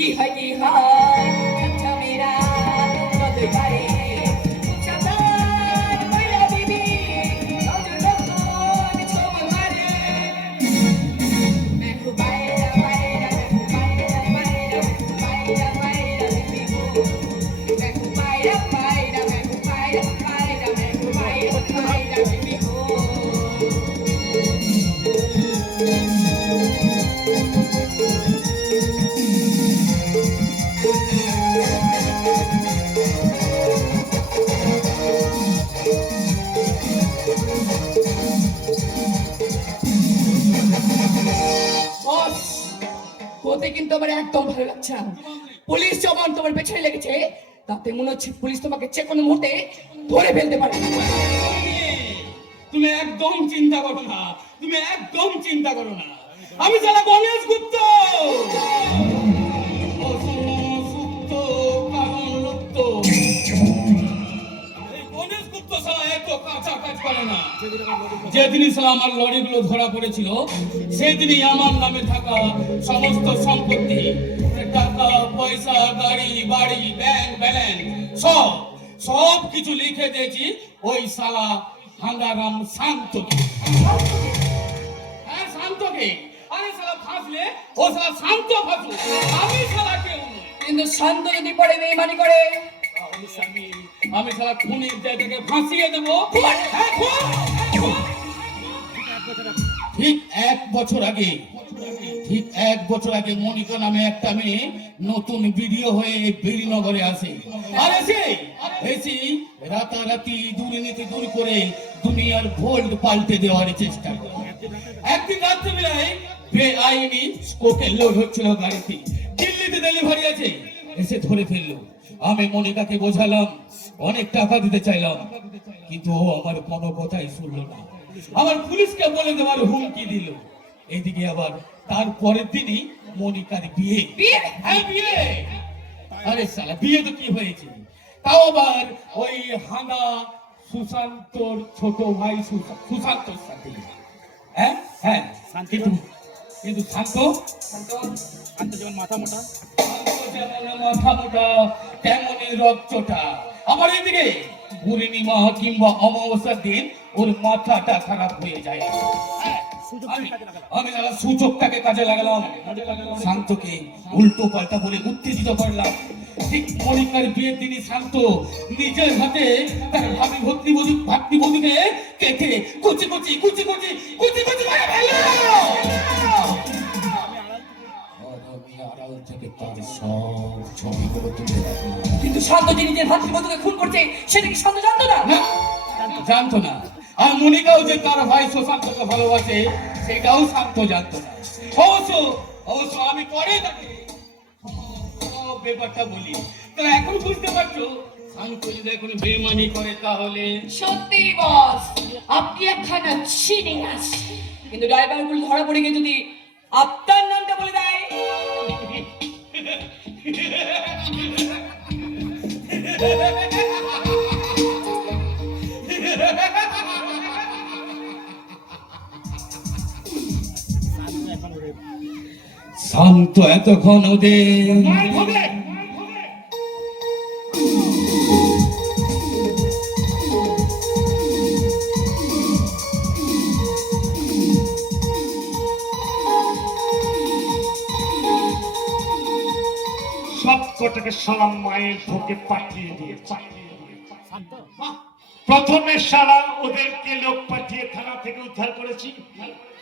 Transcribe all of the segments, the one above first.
কি হয় কি হয় আচ্ছা মেরা কদই পারে সাজান মাইরা দিবি নজর নজর ছব মারে মেঘু বাইরা বাইরা বাইরা বাইরা বাইরা বাইরা দিবি মেঘু বাইরা বাইরা মেঘু বাইরা বাইরা মেঘু বাইরা বাইরা দিবি ওতে কিন্তু আমার একদম ভালো লাগছে না। পুলিশ যখন তোমার পেছনে লেগেছে তাতে মনে হচ্ছে পুলিশ তোমাকে যে কোনো মুহূর্তে ধরে ফেলতে পারে। তুমি একদম চিন্তা করো না, তুমি একদম চিন্তা করো না। আমি যারা গণেশ গুপ্ত সুপ্ত কারণ লুপ্ত, এই গণেশ গুপ্ত সালা এত কাঁচা কাজ করে না। যেদিনই সালা আমার লরিগুলো ধরা পড়েছিল সেদিনই আমার নামে থাকা সমস্ত সম্পত্তি, টাকা পয়সা, গাড়ি বাড়ি, ব্যাংক ব্যালেন্স সব কিছু লিখে দিয়েছি ওই সালা হাঙ্গারাম শান্তকে। হ্যাঁ শান্তকে। আরে সালা ফাঁসলে ও সালা শান্ত ফাঁসু, আমি সালা কেউ নই। কিন্তু শান্ত যদি পড়ে বেইমানি করে আমি সালা খুনির জায়গাকে ফাঁসিয়ে দেবো। ঠিক এক বছর আগে মনিকা নামে একটা মেয়ে নতুন ভিডিও হয়ে বীরনগরে আসে। আর এসে রাতারাতি দুর্নীতি দূর করে দুনিয়ার ভোল্ট পাল্টে দেওয়ার চেষ্টা করে। একদিন রাত্রিবেলায় বেআইনি স্কোপের লোড হচ্ছিল গাড়িতে, দিল্লিতে ডেলিভারি আছে, এসে ধরে ফেললো। আমি মনিকাকে বোঝালাম, অনেক টাকা দিতে চাইলাম, কিন্তু ও আমার কোনো কথাই শুনলো না। আমার পুলিশকে বলে দেওয়ার হুমকি দিল। এইদিকে আবার তারপরের দিনই মনিকার বিয়ে। বিয়ে? আরে শালা বিয়ে তো কি হয়েছে, তাও আবার ওই হাঙ্গা সুশান্তর ছোট ভাই সুশান্তর সাথে। হ্যাঁ হ্যাঁ, কিন্তু শান্ত যেমন মাথা মোটা তেমনই রক্তটা। আমার এদিকে পূর্ণিমা কিংবা অমাবস্যার দিন ওর মাথাটা খারাপ হয়ে যায়। আমি সুযোগটাকে কাজে লাগালাম, শান্তকে উল্টো পাল্টা বলে উত্তেজিত করলাম। ঠিক মনিকার বিয়ের দিনই শান্ত নিজের হাতে তার ভাগ্নিবধূকে কেটে কুচি কুচি মারা ফেলল। কিন্তু শান্ত যে নিজের ভাতৃবধূকে খুন করছে সেটা কি শান্ত জানতো না? জানতো না। আর মনিকাও যে তার ভাই সুশান্তকে ভালোবাসে সেটাও শান্ত জানতো না। অবশ্য আমি পরে তাকে ব্যাপারটা বলি, তোরা এখন বুঝতে পারছো শান্ত যদি এখন বেমানি করে তাহলে। সত্যি বস, আপনি একখানা জিনিয়াস। কিন্তু ড্রাইভার গুলো ধরা পড়ে গিয়ে যদি আপনার নামটা বলে দেয় শান্ত এতক্ষণ ওদের সবকটাকে সালাম মায়ের ভোগে পাঠিয়ে দিয়ে প্রথমে সারা ওদেরকে লোক পাঠিয়ে থানা থেকে উদ্ধার করেছি,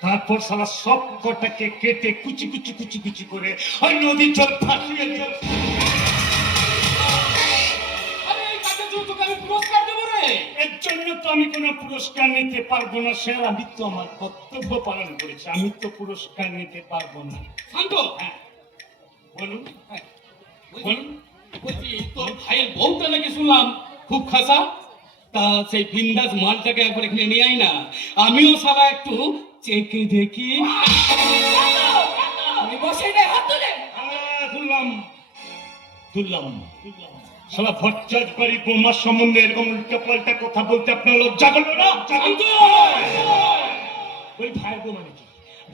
তারপর সারা সব কটাকে কেটে কুচি কুচি করে ওই নদীর জল ভাসিয়ে দিয়ে। এর জন্য তো আমি কোনো পুরস্কার নিতে পারবো না স্যার, আমি তো আমার কর্তব্য পালন করেছি, আমি তো পুরস্কার নিতে পারবো না। শান্ত, হ্যাঁ বলুন। বলুন, বলছি তোর ভাইয়ের বউটা নাকি শুনলাম খুব খাসা, তা সেই বিন্দাস মালটাকে একবার এখানে নিয়ে আয় না, আমিও সারা একটু চেকে দেখি। সারা ভট্টাচ বাড়ি বোমার সম্বন্ধে এরকম উল্টা পাল্টা কথা বলতে আপনার লজ্জা করলো না? ওই ভাইয়ের বউ মানে কি?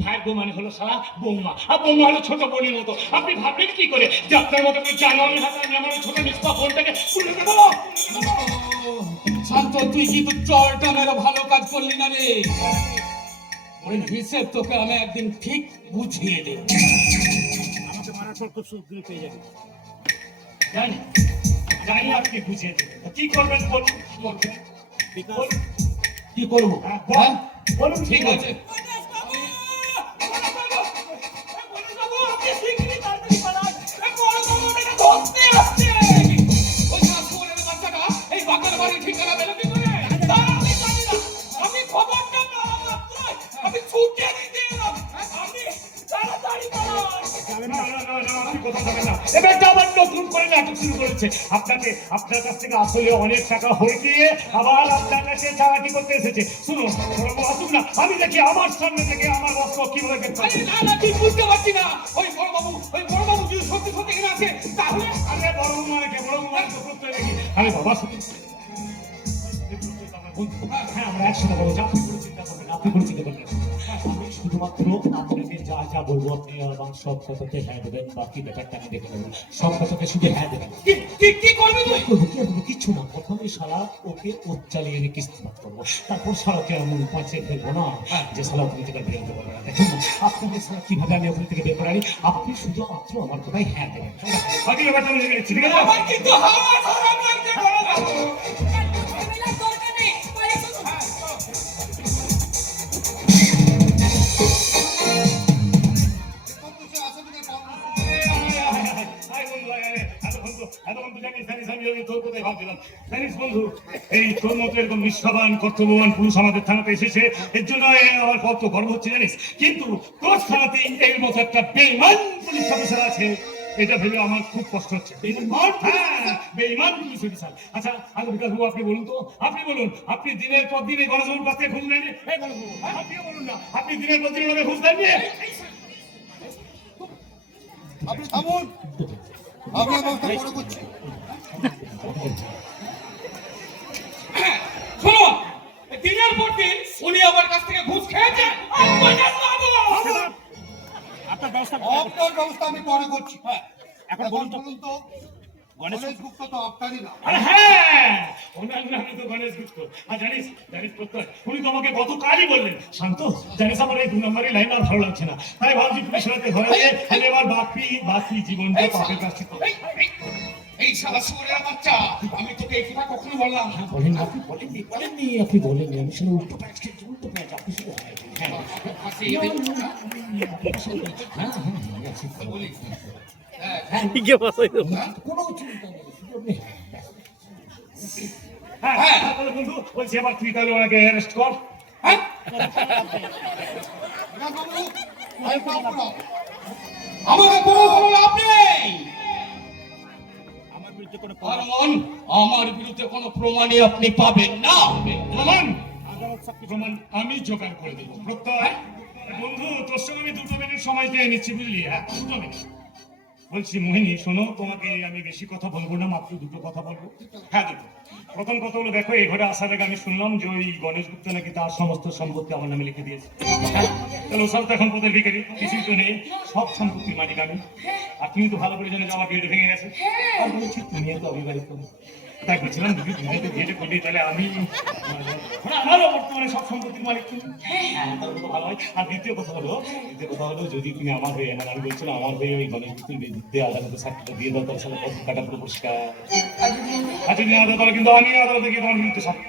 ভাগ্য মানে হলো সারা বৌমা, আর বৌমা হলো ছোট বোনের মতো। আপনি ভাবলেন কি করে যে আপনার মতো করে জানোয়ারের হাতে আমি আমার ছোট নিষ্পা বোনটাকে তুলে দেবো? শান্ত, তুই কিন্তু চলটা মেরো ভালো কাজ করলি না রে। ওই হিসেব তোকে আমি একদিন ঠিক বুঝিয়ে দেব। আমাকে মারার পর খুব সুখ পেয়ে যাবে। জানি জানি আপনি বুঝিয়ে দেবেন। কি করবেন বলুন, কি করবেন? কি করবো? হ্যাঁ বলুন ঠিক আছে। ওই শাশুড়ের বাচ্চাটা এই বাগান বাড়ির ঠিকানা পেল কি করে? আমি খবরটা পাওয়া মাত্রই আমি ছুটে দিতে এলাম। আমি তাড়াতাড়ি পালাই। না, আপনি কোথাও যাবেন না। এবার তো আবার নতুন করে নাটক শুরু করেছে। আপনার কাছ থেকে আসলে অনেক টাকা হয়ে দিয়ে আবার আপনার কাছে চালাকি করতে এসেছে। শুনুন, আসুক না, আমি দেখি আমার সামনে থেকে আমার বস্ত্র কিভাবে বের করে। না তুই বুঝতে পারছি না। ওই বড় বাবু যদি সত্যি সত্যি এখানে আসে তাহলে আরে বড় মানে কে? বড় মানে তো করতে নাকি? আরে বাবা শুনুন, হ্যাঁ আমরা একসাথে বলবো। আপনি কোনো চিন্তা করবেন না, আপনি কোনো চিন্তা করবেন না। আমি শুধুমাত্র আপনাকে যা যা বলবো আপনি আমার সব কথাতে হ্যাঁ দেবেন, বাকি ব্যাপারটা আমি দেখে নেবো। সব কথাতে শুধু হ্যাঁ দেবেন। কি করবি তুই? করবো কিচ্ছু না। প্রথমে শালা ওকে চালিয়ে এনে কিস্তিমাত করবো, তারপর শালাকে আমি পাঁচে ফেলবো না যে শালা ওখান থেকে বেরোতে পারবে না। দেখুন না আপনাকে শালা কিভাবে আমি ওখান থেকে বের করে আনি। আপনি শুধুমাত্র আমার কথাই হ্যাঁ দেবেন। বাকি ব্যাপারটা আমি দেখে নিচ্ছি, ঠিক আছে? আমার কিন্তু হাওয়া খারাপ লাগছে বড় বাবু। ঝামেলার দরকার নেই, বাইরে চলুন। এই তোর মতো এরকম নিঃস্বাবান কর্তব্যবান পুরুষ আমাদের থানাতে এসেছে, এর জন্য আমার কত গর্ব হচ্ছে জানিস। কিন্তু তোর থানাতে এর মতো একটা বেঈমান পুলিশ অফিসার আছে, এটা ভেবে আমার খুব কষ্ট হচ্ছে। বেঈমান পুলিশ অফিসার। আচ্ছা আগে বিকাশ বাবু আপনি বলুন তো, আপনি বলুন, আপনি দিনের পর দিন এই গণজীবন কাছ থেকে ঘুষ নেন? আপনিও বলুন না, আপনি দিনের পর দিন ওনাকে ঘুষ দেননি? আপনি থামুন, আমি ব্যবস্থা করে করছি। শোনো, দিনের পর দিন উনি আমার কাছ থেকে ঘুষ খেয়েছে। আপনার ব্যবস্থা আপনার ব্যবস্থা আমি পরে করছি। এখন এখন বলুন তো, গণেশ গুপ্ত তো আপনারই না? আরে হ্যাঁ, ওনার নামে তো গণেশ গুপ্ত। আর জানিস প্রত্যয়, উনি তো আমাকে গতকালই বললেন, শান্ত জানিস আমার এই 2 নম্বরের লাইন আর ভালো লাগছে না, তাই ভাবছি পুলিশ হাতে ধরে দিয়ে আমি এবার বাকি জীবনটা পাপের কাছে করবো। এই শালা শুয়োরের বাচ্চা, আমি তোকে এই কথা কখনো বললাম না। বলেন আপনি বলেননি আমি শুধু উল্টো প্যাচ আপনি শুধু হ্যাঁ আসি, এই দেখ। বলিস। কোনো চিন্তা নেই, শুধু আপনি হ্যাঁ তাহলে বন্ধু বলছি এবার তুই তাহলে ওনাকে অ্যারেস্ট কর। হ্যাঁ? বিকাশবাবু, আমি পাবো না। আমাকে কোনো লাভ নেই, কারণ আমার বিরুদ্ধে কোনো প্রমাণই আপনি পাবেন না। প্রমাণ আমি জোগাড় করে দেবো। প্রত্যয় বন্ধু, তোর সঙ্গে আমি 2 মিনিট সময় দিয়ে নিচ্ছি, বুঝলি? হ্যাঁ 2 মিনিট। বলছি মোহিনী শোনো, তোমাকে আমি বেশি কথা বলবো না, মাত্র 2টো কথা বলবো। হ্যাঁ 2টো। প্রথম কথা হলো, দেখো এই ঘরে আসার আগে আমি শুনলাম যে ওই গণেশ গুপ্ত নাকি তার সমস্ত সম্পত্তি আমার নামে লিখে দিয়েছে। হ্যাঁ, তাহলে ওসব তো এখন পদের ভিখারি, কিছুই তো নেই, সব সম্পত্তির মালিক আমি। আর তুমি তো ভালো করে জানো যে আমার বিয়েটা ভেঙে গেছে। আর বলেছি তুমি এত অবিবাহিত, তাই বলছিলাম যদি তুমি তো বিয়েটা করলি তাহলে আমি আমারও বর্তমানে সব সম্পত্তির মালিক তুমি। হ্যাঁ তাহলে তো ভালো হয়। আর দ্বিতীয় কথা হলো যদি তুমি আমার হয়ে, মানে আমি বলছিলাম আমার হয়ে ওই গণেশ গুপ্তের বিরুদ্ধে আদালতে সাক্ষীটা দিয়ে দাও, তার সাথে পথ কাটা পুরো পরিষ্কার। আচ্ছা যদি আদালত, তাহলে কিন্তু আমি আদালতে গিয়ে তোমার বিরুদ্ধে সাক্ষী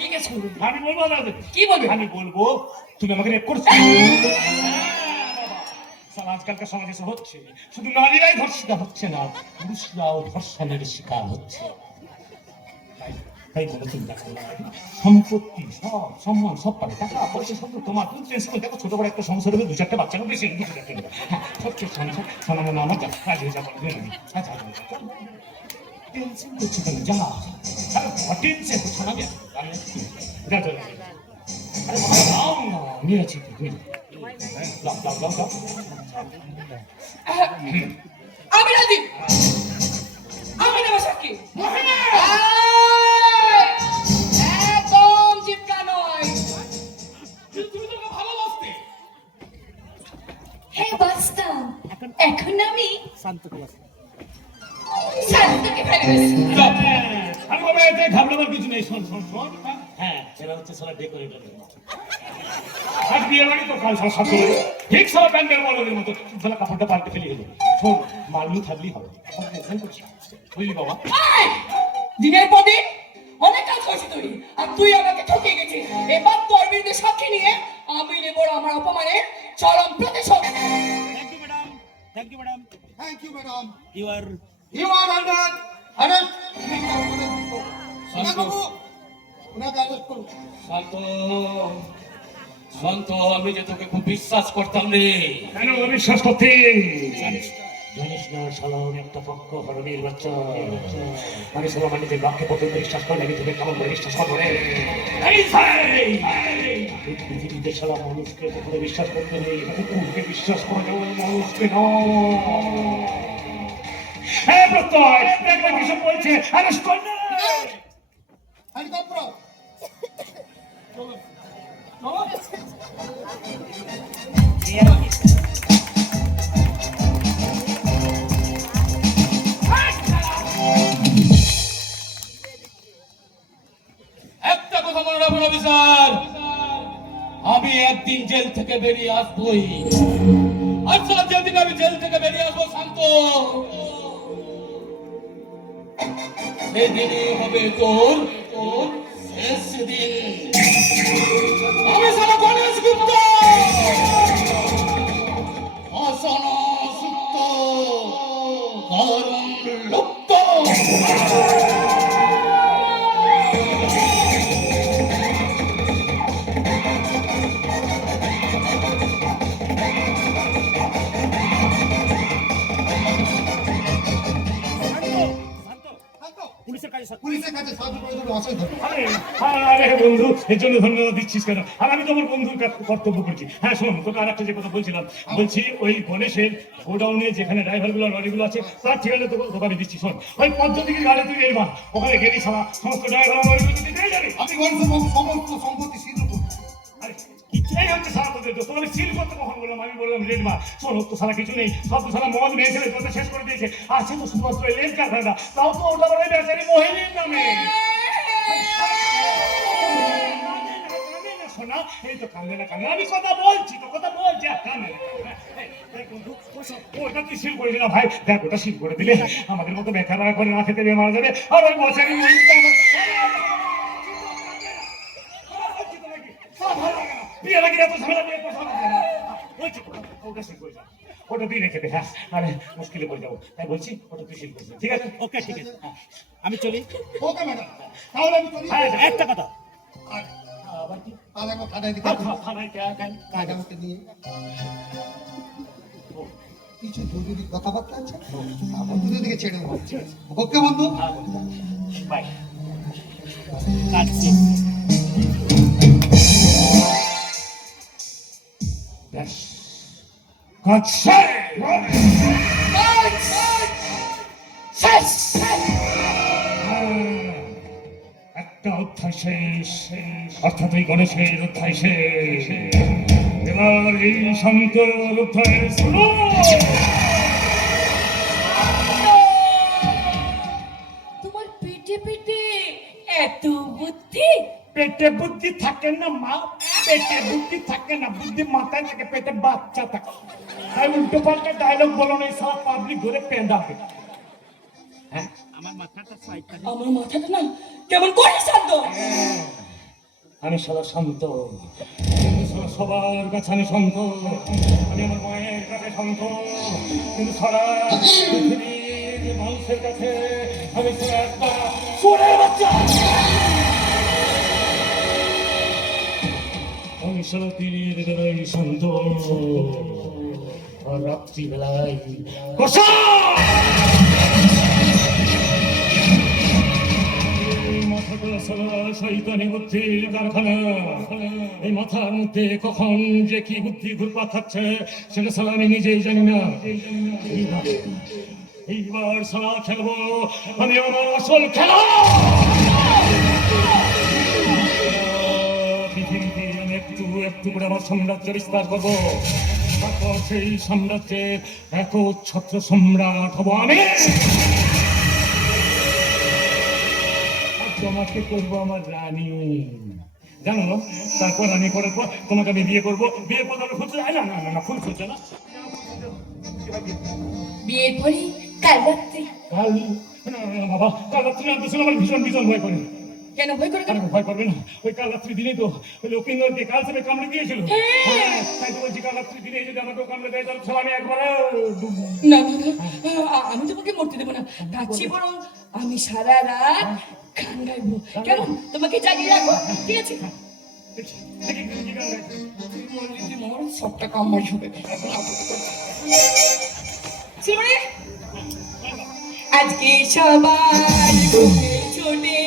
ঠিক আছে, আমি বলবো আদালতে। কি বলবে? আমি বলবো তুমি আমাকে রেপ করছো। আজকালকার সমাজে এসব হচ্ছে, শুধু নারীরাই ধর্ষিতা হচ্ছে না, পুরুষরাও ধর্ষণের শিকার হচ্ছে। তাই কোনো চিন্তা করো না, সম্পত্তি সব সম্মান সব পাবে, টাকা পয়সা সব তোমার। তুমি টেনশন দেখো, ছোট বড় একটা সংসার হবে, 2-4টা বাচ্চাকে বেশি 2-4টা নেবে। হ্যাঁ সবচেয়ে সংসার শোনা মনে আমার যা কাজ হয়ে যাবে। আচ্ছা টেনশন করছি কেন? যা টেনশন করছো না, যা চলে আরে বাবা দাও না, আমি আছি তো, তুমি দাও। আমি রাজি, আমি দেবো সাক্ষী। একদম চিৎকার নয়। তুমি তোকে ভালোবাসতে, হ্যাঁ বাঁচতাম, এখন আমি শান্তকে বাস শান্তকে ভালোবাসি। আমি বাবা এতে ঘাবড়াবার কিছু নেই, শোন শোন শোন। হ্যাঁ, এরা হচ্ছে সারা ডেকোরেটর। আজ বিয়ে বাড়ি তো কাল সারা সাথে ঠিক সারা প্যান্ডেল বলের মতো সারা কাপড়টা পাল্টে ফেলে গেল। শোন, মালু থাকলেই হবে, বুঝলি বাবা? দিনের পর দিন অনেক কাজ করছি তুই, আর তুই আমাকে ঠকিয়ে গেছিস। এবার তোর বিরুদ্ধে সাক্ষী নিয়ে আমি নেব আমার অপমানের চরম প্রতিশোধ। Thank you madam, thank you madam, thank you madam. You are you are under arrest. বাবু ওনাকে অ্যারেস্ট করুন। শান্ত, শান্ত, আমি যে তোকে খুব বিশ্বাস করতাম রে। কেন বিশ্বাস করতে জানিস না, শালা আমি একটা পক্ষ হরণের বাচ্চা। আমি শালা মানে যে বাক্যে পর্যন্ত বিশ্বাস করে নাকি তোকে কেমন করে বিশ্বাস করবো রে? এই পৃথিবীতে শালা মানুষকে তো করে বিশ্বাস করতে নেই, কুকুরকে বিশ্বাস করে দেবো, মানুষকে নয়। হ্যাঁ প্রত্যয়, দেখবে কিসব বলছে, অ্যারেস্ট কর না। হেলিকপ্টার একটা কথা মনে রাখুন অফিসার, আমি একদিন জেল থেকে বেরিয়ে আসবোই। আচ্ছা, যেদিন আমি জেল থেকে বেরিয়ে আসবো শান্ত, সেদিনই হবে তোর তোর শেষ দিন। আমি সারা গণেশ গুপ্ত, অসন সুপ্ত, করণ লুপ্ত। পুলিশের কাছে পুলিশের কাছে সাহায্য করে দেবে অসংখ্য ধন্যবাদ। আরে বন্ধু, এর জন্য ধন্যবাদ দিচ্ছিস কেন? আর আমি তো আমার বন্ধুর কর্তব্য করছি। হ্যাঁ শোন, তোকে আর একটা যে কথা বলছিলাম, বলছি ওই গণেশের গোডাউনে যেখানে ড্রাইভারগুলো লরিগুলো আছে তার ঠিকানা তোকে আমি দিচ্ছি। শোন, ওই পদ্ধতিকে গাড়ি তুই এবার ওখানে গেলি সারা সমস্ত ড্রাইভার লরিগুলো তুই পেয়ে যাবি। আমি গল্প সমস্ত সম্পত্তি সিদ্ধ করব। আরে এই হচ্ছে সারা তোদের দোষ। তোকে আমি সিল করতে কখন বললাম? আমি বললাম রেডমা। শোন, ওর তো সারা কিছু নেই, সব তো সারা মদ মেয়ে ছেলে তোদের শেষ করে দিয়েছে। আছে তো শুধুমাত্র এই লেন কারখানা, তাও তো ওটা আবার ওই বেচারি মোহিনীর নামে। শোনা, এই তো কান্দে না কান্দে, আমি কথা বলছি তো কথা বলছি, আর কান্দে না। ওটা তুই সিল করে দিলা ভাই, দেখ ওটা সিল করে দিলে আমাদের মতো বেকার করে না খেতে মারা যাবে। আর ওই বছরই বিয়ে লাগিয়ে এত ঝামেলা নিয়ে কথা বলছে না। বলছি ওটা সিল করে দাও, ওটা তুই রেখে দে। হ্যাঁ, আরে মুশকিলে পড়ে যাবো, তাই বলছি ওটা তুই সিল করে দে, ঠিক আছে? ওকে, ঠিক আছে, আমি চলি। ওকে ম্যাডাম, তাহলে আমি চলি। হ্যাঁ, একটা কথা, আর আবার কি? তাহলে একবার থানায় দিতে হবে। থানায় কেন? কাগজটা নিয়ে কিছু জরুরি কথাবার্তা আছে, তারপর দুটো দিকে ছেড়ে দেবো। ওকে বন্ধু, বাই। কাটছি। ব্যাস, কাজ শেষ। একটা অধ্যায় শেষ, অর্থাৎ ওই গণেশের অধ্যায় শেষ। এবার এই শান্তের অধ্যায় শুরু। তোমার পেটে পেটে এত বুদ্ধি? পেটে বুদ্ধি থাকে না মা, পেটে বুদ্ধি থাকে না, বুদ্ধি মাথায় থাকে, পেটে বাচ্চা থাকে। তাই উল্টো পাল্টা ডায়লগ বলো না, সব পাবলিক ধরে পেঁদাবে। আমার মাথাটা সাইড করে। আমার মাথাটা না কেমন করে শান্ত। আমি সদা শান্ত, কিন্তু সবার কাছে আমি শান্ত। আমি আমার মায়ের কাছে শান্ত, কিন্তু সারা পৃথিবীর মানুষের কাছে আমি সারা একটা চোরের বাচ্চা। আমি সারা দিনের বেলায় শান্ত, আর রাত্রিবেলায় কষা। শয়তানি বুদ্ধির কারখানা। এই মাথার মধ্যে কখন যে কি বুদ্ধি ঘুরপাক খাচ্ছে সেটা সালা আমি নিজেই জানি না। এইবার সালা খেলবো আমি আমার আসল খেলা। পৃথিবীতে আমি একটু একটু করে আমার সাম্রাজ্য বিস্তার করবো। তারপর সেই সাম্রাজ্যের একচ্ছত্র সম্রাট হব আমি। আর তোমাকে করবো আমার রানী, জানো না? তারপর রানী করার পর তোমাকে আমি বিয়ে করবো। বিয়ে করবো ফুল না না না না, ফুল ফুলছে না। বিয়ের পরে কাল রাত্রে কাল না, না, বাবা, কাল রাত্রি না তো আমার ভীষণ ভীষণ ভয় করে। কেন ভয় করে কেন? আরে ভয় করবে না, ওই কাল রাত্রি দিনে তো ওই লক্ষ্মীন্দরকে কাল সে কামড়ে দিয়েছিল। হ্যাঁ, তাই তো বলছি কাল রাত্রি দিনে যদি আমাকে কামড়ে দেয় তাহলে সব আমি একবারে ডুববো। না না না, আমি তোমাকে মরতে দেবো না। কাছি বরং আমি সারা রাত গান গাইবো। কেমন? তোমাকে জাগিয়ে রাখবো, ঠিক আছে? দেখি দেখি কি গান গাইছে। মোর সবটা কামাই হবে। শুনে আজকে সবার ঘুমে ছোটে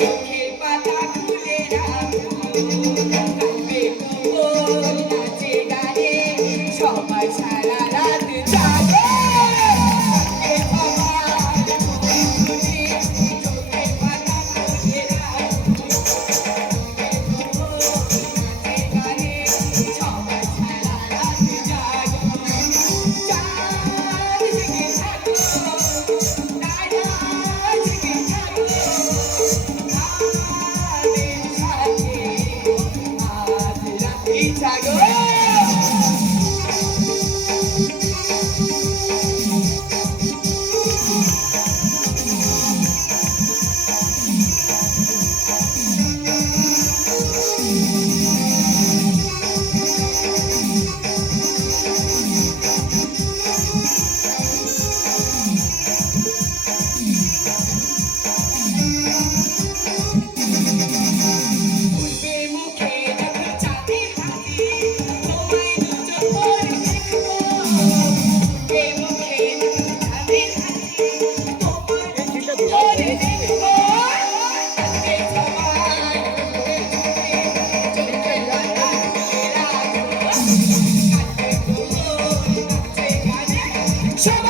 চোখের পাতা খুলে রাখো, কাঁদবে কোমল নাচে গানে সবাই সারা রাত জাগো। আজকে সবার ঘুমে ছোটে চোখের পাতা খুলে রাখো, কাঁদবে কোমল নাচে গানে সবাই সারা রাত জাগো। চাঁদ জেগে থাকো, তারা জেগে থাকো, আমাদের সাথে আজ রাত্রি জাগো। উঠবে মুখে যখন চাঁদের হাসি, তোমায় দুচোখ ভরে দেখবো। উঠবে মুখে যখন চাঁদের হাসি, তোমায় দুচোখ ভরে দেখবো। আজকে সবার ঘুমে ছুটে চোখের পাতা খুলে রাখো, কাঁদবে কোমল নাচে গানে সবাই